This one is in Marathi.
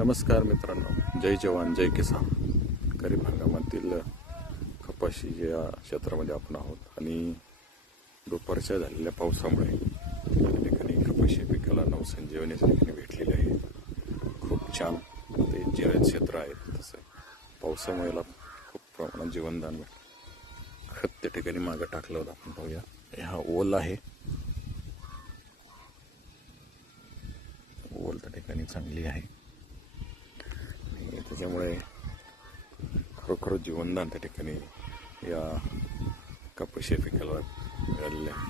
नमस्कार मित्रांनो, जय जवान जय किसान. खरीप हंगामातील कपाशी या क्षेत्रामध्ये आपण आहोत आणि दुपारच्या झालेल्या पावसामुळे या ठिकाणी कपाशी पिकाला नवसंजीवनी या ठिकाणी भेटलेली आहे. खूप छान ते जिरायत क्षेत्र आहे. तसं पावसामुळे याला खूप प्रमाणात जीवनदान भेटलं. खत त्या ठिकाणी मागं टाकलं होतं. आपण पाहूया, हा ओल आहे. ओल त्या ठिकाणी चांगली आहे, त्याच्यामुळे खरोखर जीवनदान त्या ठिकाणी या कपाशी पिकाला मिळालेलं आहे.